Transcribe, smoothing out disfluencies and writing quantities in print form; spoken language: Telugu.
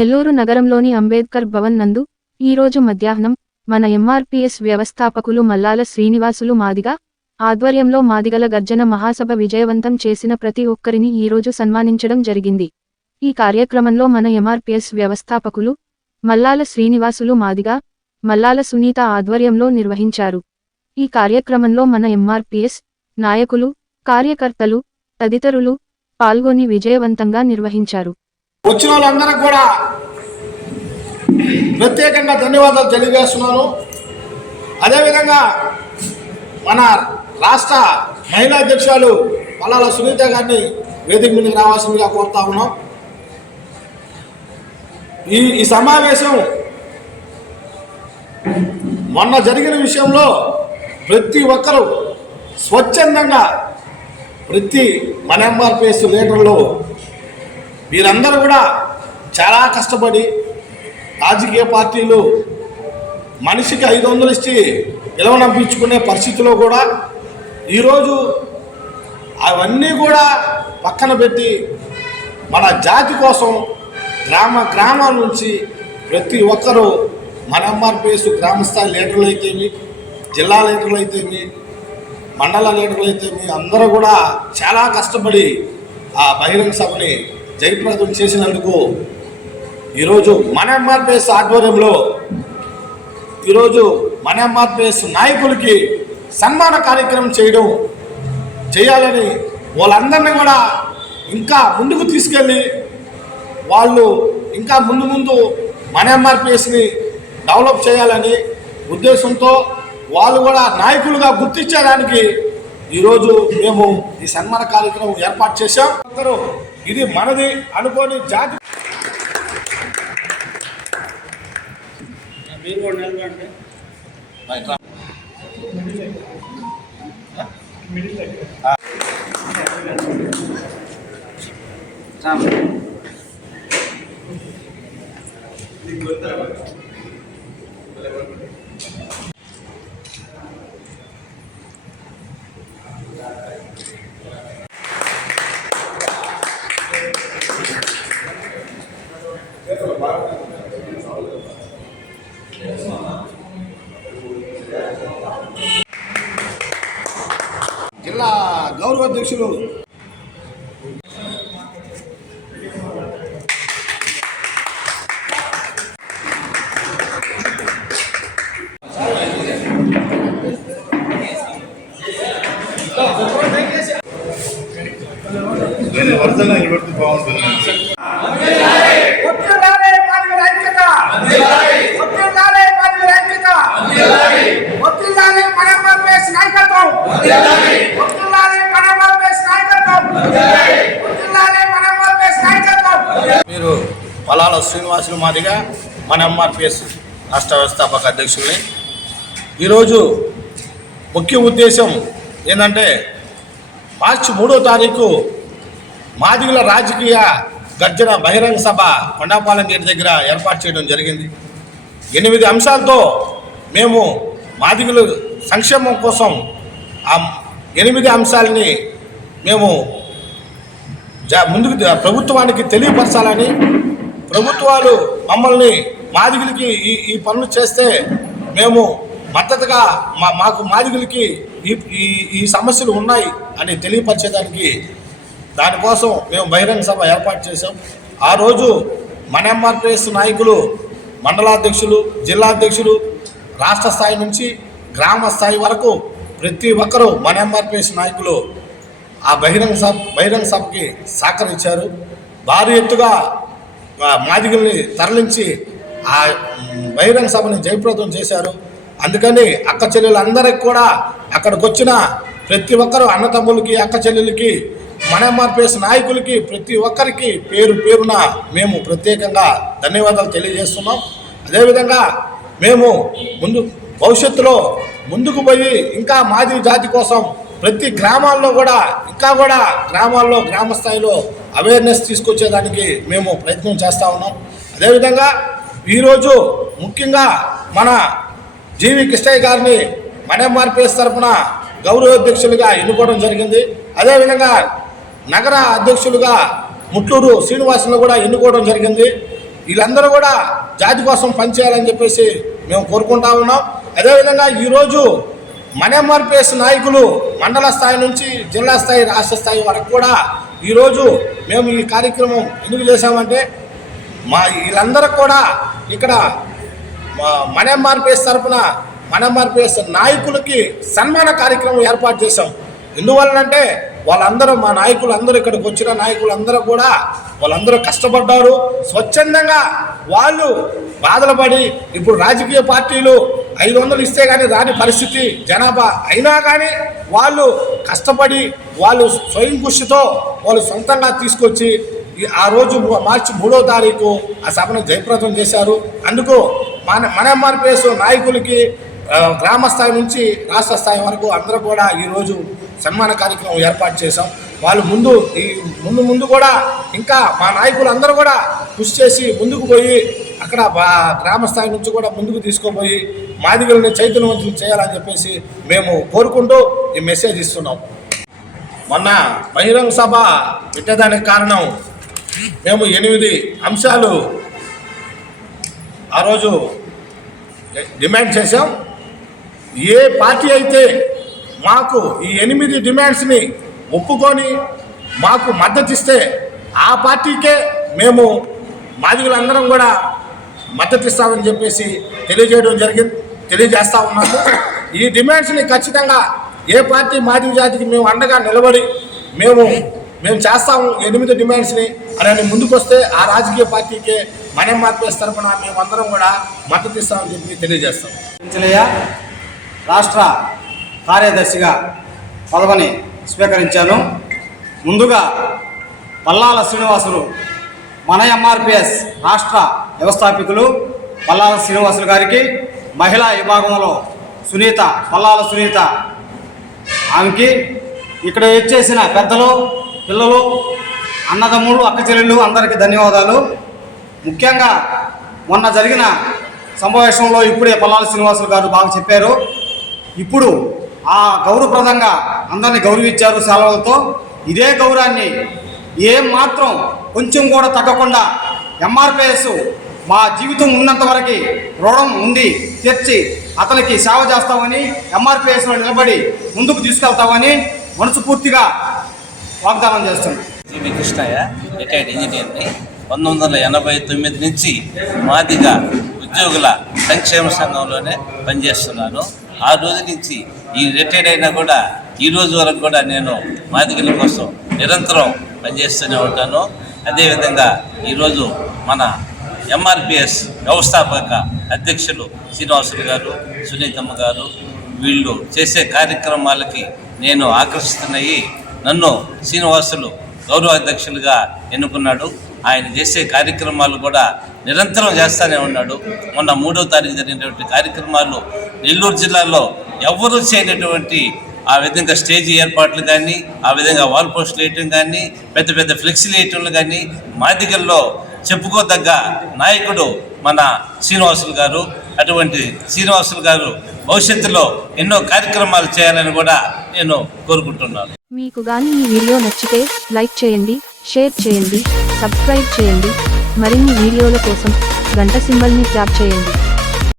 నెల్లూరు నగరంలోని అంబేద్కర్ భవన్ నందు ఈరోజు మధ్యాహ్నం మన ఎంఆర్పీఎస్ వ్యవస్థాపకులు మల్లాల శ్రీనివాసులు మాదిగ ఆధ్వర్యంలో మాదిగల గర్జన మహాసభ విజయవంతం చేసిన ప్రతి ఒక్కరిని ఈరోజు సన్మానించడం జరిగింది। ఈ కార్యక్రమంలో మన ఎంఆర్పీఎస్ వ్యవస్థాపకులు మల్లాల శ్రీనివాసులు మాదిగ, మల్లాల సునీత ఆధ్వర్యంలో నిర్వహించారు। ఈ కార్యక్రమంలో మన ఎంఆర్పీఎస్ నాయకులు, కార్యకర్తలు తదితరులు పాల్గొని విజయవంతంగా నిర్వహించారు। వచ్చిన వాళ్ళందరికీ కూడా ప్రత్యేకంగా ధన్యవాదాలు తెలియజేస్తున్నాను। అదేవిధంగా మన రాష్ట్ర మహిళా అధ్యక్షురాలు మల్లాల సునీత గారిని వేదిక మీదకి రావాల్సిందిగా కోరుతా ఉన్నాం। ఈ సమావేశం మొన్న జరిగిన విషయంలో ప్రతి ఒక్కరూ స్వచ్ఛందంగా ప్రతి మన ఎంఆర్పీఎస్ లీడర్లు వీరందరూ కూడా చాలా కష్టపడి రాజకీయ పార్టీలు మనిషికి 500 ఇచ్చి పిలవనంపించుకునే పరిస్థితిలో కూడా ఈరోజు అవన్నీ కూడా పక్కన పెట్టి మన జాతి కోసం గ్రామాల నుంచి ప్రతి ఒక్కరూ మన ఎంఆర్పీఎస్ గ్రామస్థాయి లీడర్లు అయితేమి, జిల్లా లీడర్లు అయితేమి, మండల లీడర్లు అయితేమి అందరూ కూడా చాలా కష్టపడి ఆ బహిరంగ సభని జయప్రదం చేసినందుకు ఈరోజు మన ఎంఆర్పీఎస్ ఆధ్వర్యంలో ఈరోజు మన ఎంఆర్పీఎస్ నాయకులకి సన్మాన కార్యక్రమం చేయాలని వాళ్ళందరినీ కూడా ఇంకా ముందుకు తీసుకెళ్ళి వాళ్ళు ఇంకా ముందు మన ఎంఆర్పీఎస్ని డెవలప్ చేయాలని ఉద్దేశంతో వాళ్ళు కూడా నాయకులుగా గుర్తించడానికి ఈరోజు మేము ఈ సన్మాన కార్యక్రమం ఏర్పాటు చేశాం। ఇది మనది అనుకోని జాతి జిల్లా గౌరవ అధ్యక్షులు బాగుంటుంది। మీరు మల్లాల శ్రీనివాసులు మాదిగ మన ఎంఆర్పీఎస్ రాష్ట్ర వ్యవస్థాపక అధ్యక్షుల్ని ఈరోజు ముఖ్య ఉద్దేశం ఏంటంటే మార్చి 3వ తారీఖు మాదిగల రాజకీయ గర్జన బహిరంగ సభ కొండాపాలెం గేట్ దగ్గర ఏర్పాటు చేయడం జరిగింది। 8 అంశాలతో మేము మాదిగల సంక్షేమం కోసం ఆ 8 అంశాలని మేము ముందుకు ప్రభుత్వానికి తెలియపరచాలని, ప్రభుత్వాలు మమ్మల్ని మాదిగలకి ఈ పనులు చేస్తే మేము మద్దతుగా మాకు మాదిగలకి ఈ సమస్యలు ఉన్నాయి అని తెలియపరిచేదానికి దానికోసం మేము బహిరంగ సభ ఏర్పాటు చేశాం। ఆ రోజు మన ఎంఆర్పీఎస్ నాయకులు, మండలాధ్యక్షులు, జిల్లా అధ్యక్షులు, రాష్ట్ర స్థాయి నుంచి గ్రామ స్థాయి వరకు ప్రతి ఒక్కరూ మన ఎంఆర్పీఎస్ నాయకులు ఆ బహిరంగ సభకి సహకరించారు। భారీ ఎత్తుగా మాదిగల్ని తరలించి ఆ బహిరంగ సభని జయప్రదం చేశారు। అందుకని అక్క చెల్లెలందరికీ కూడా అక్కడికి వచ్చిన ప్రతి ఒక్కరు అన్నతమ్ములకి, అక్క చెల్లెలకి, మన ఎంఆర్పీఎస్ నాయకులకి ప్రతి ఒక్కరికి పేరున మేము ప్రత్యేకంగా ధన్యవాదాలు తెలియజేస్తున్నాం। అదేవిధంగా మేము భవిష్యత్తులో ముందుకు పోయి ఇంకా మాదిగ జాతి కోసం ప్రతి గ్రామాల్లో కూడా ఇంకా కూడా గ్రామ స్థాయిలో అవేర్నెస్ తీసుకొచ్చేదానికి మేము ప్రయత్నం చేస్తూ ఉన్నాం। అదేవిధంగా ఈరోజు ముఖ్యంగా మన జీవి కృష్ణయ్య గారిని మన ఎంఆర్పీఎస్ తరఫున గౌరవ అధ్యక్షులుగా ఎన్నుకోవడం జరిగింది। అదేవిధంగా నగర అధ్యక్షులుగా ముట్లూరు శ్రీనివాసులు కూడా ఎన్నుకోవడం జరిగింది। వీళ్ళందరూ కూడా జాతి కోసం పనిచేయాలని చెప్పేసి మేము కోరుకుంటా ఉన్నాం. అదేవిధంగా ఈరోజు మన ఎంఆర్పిఎస్ నాయకులు మండల స్థాయి నుంచి జిల్లా స్థాయి, రాష్ట్ర స్థాయి వరకు కూడా ఈరోజు మేము ఈ కార్యక్రమం ఎందుకు చేశామంటే వీళ్ళందరూ కూడా ఇక్కడ మన ఎంఆర్పిఎస్ తరఫున మన ఎంఆర్పిఎస్ నాయకులకి సన్మాన కార్యక్రమం ఏర్పాటు చేశాం. ఎందువలనంటే వాళ్ళందరూ మా నాయకులు అందరూ ఇక్కడికి వచ్చిన నాయకులందరూ కూడా వాళ్ళందరూ కష్టపడ్డారు. స్వచ్ఛందంగా వాళ్ళు బాధలు పడి ఇప్పుడు రాజకీయ పార్టీలు 500 ఇస్తే కానీ రాని పరిస్థితి జనాభా అయినా కానీ వాళ్ళు కష్టపడి వాళ్ళు స్వయం కృషితో వాళ్ళు సొంతంగా తీసుకొచ్చి ఆ రోజు మార్చి 3వ తారీఖు ఆ సభను జయప్రదం చేశారు. అందుకు మన ఎంఆర్పిఎస్ నాయకులకి గ్రామ స్థాయి నుంచి రాష్ట్ర స్థాయి వరకు అందరూ కూడా ఈరోజు సన్మాన కార్యక్రమం ఏర్పాటు చేశాం. వాళ్ళు ముందు కూడా ఇంకా మా నాయకులు అందరూ కూడా కృషి చేసి ముందుకు పోయి అక్కడ గ్రామ స్థాయి నుంచి కూడా ముందుకు తీసుకుపోయి మాదిగలని చైతన్యవంతులు చేయాలని చెప్పేసి మేము కోరుకుంటూ ఈ మెసేజ్ ఇస్తున్నాం. మొన్న బహిరంగ సభ పెట్టేదానికి కారణం మేము 8 అంశాలు ఆ రోజు డిమాండ్ చేశాం. ఏ పార్టీ అయితే మాకు ఈ 8 డిమాండ్స్ని ఒప్పుకొని మాకు మద్దతు ఇస్తే ఆ పార్టీకే మేము మాదిగలందరం కూడా మద్దతు ఇస్తామని చెప్పేసి తెలియజేస్తా ఉన్నాము. ఈ డిమాండ్స్ని ఖచ్చితంగా ఏ పార్టీ మాదిగ జాతికి మేము అండగా నిలబడి మేము చేస్తాము 8 డిమాండ్స్ని అని ముందుకు వస్తే ఆ రాజకీయ పార్టీకే మన ఎంఆర్పిఎస్ తరఫున మేమందరం కూడా మద్దతు ఇస్తామని చెప్పి తెలియజేస్తాం. రాష్ట్ర కార్యదర్శిగా పదవిని స్వీకరించాను. ముందుగా పల్లాల శ్రీనివాసులు మన ఎంఆర్పిఎస్ రాష్ట్ర వ్యవస్థాపకులు పల్లాల శ్రీనివాసులు గారికి, మహిళా విభాగంలో పల్లాల సునీత ఆమెకి, ఇక్కడ వచ్చేసిన పెద్దలు, పిల్లలు, అన్నదమ్ములు, అక్క చెల్లెళ్ళు అందరికీ ధన్యవాదాలు. ముఖ్యంగా మొన్న జరిగిన సమావేశంలో ఇప్పుడే పల్లాల శ్రీనివాసులు గారు బాగా చెప్పారు. ఇప్పుడు ఆ గౌరవప్రదంగా అందరినీ గౌరవించారు సెలవులతో. ఇదే గౌరవాన్ని ఏం మాత్రం కొంచెం కూడా తగ్గకుండా ఎంఆర్పిఎస్ మా జీవితం ఉన్నంత వరకు రుణం ఉండి తీర్చి అతనికి సేవ చేస్తామని, ఎంఆర్పిఎస్లో నిలబడి ముందుకు తీసుకెళ్తామని మనస్ఫూర్తిగా వాగ్దానం చేస్తున్నాం. జీవి కృష్ణయ్య, రిటైర్డ్ ఇంజనీర్ని. 1989 నుంచి మాదిగ ఉద్యోగుల సంక్షేమ సంఘంలోనే పనిచేస్తున్నాను. ఆ రోజు నుంచి ఈ రిటైర్డ్ అయినా కూడా ఈ రోజు వరకు కూడా నేను మాదిగల కోసం నిరంతరం పనిచేస్తూనే ఉంటాను. అదేవిధంగా ఈరోజు మన ఎంఆర్పిఎస్ వ్యవస్థాపక అధ్యక్షులు శ్రీనివాసులు గారు, సునీతమ్మ గారు వీళ్ళు చేసే కార్యక్రమాలకి నేను ఆకర్షిస్తున్నాయి. నన్ను శ్రీనివాసులు గౌరవ అధ్యక్షులుగా ఎన్నుకున్నాడు. ఆయన చేసే కార్యక్రమాలు కూడా నిరంతరం చేస్తూనే ఉన్నాడు. మొన్న 3వ తారీఖు జరిగినటువంటి కార్యక్రమాలు నెల్లూరు జిల్లాలో ఎవరూ చేయనటువంటి ఆ విధంగా స్టేజీ ఏర్పాట్లు కానీ, ఆ విధంగా వాల్ పోస్టులు వేయటం కానీ, పెద్ద పెద్ద ఫ్లెక్సీలు వేయటంలో కానీ మాదిగల్లో చెప్పుకోదగ్గ నాయకుడు మన శ్రీనివాసులు గారు. అటువంటి శ్రీనివాసులు గారు భవిష్యత్తులో ఎన్నో కార్యక్రమాలు చేయాలని కూడా నేను కోరుకుంటున్నాను. మీకు గాని ఈ వీడియో నచ్చితే లైక్ చేయండి, షేర్ చేయండి, సబ్స్క్రైబ్ చేయండి. మరిన్ని వీడియోల కోసం గంట సింబల్ని ట్యాప్ చేయండి.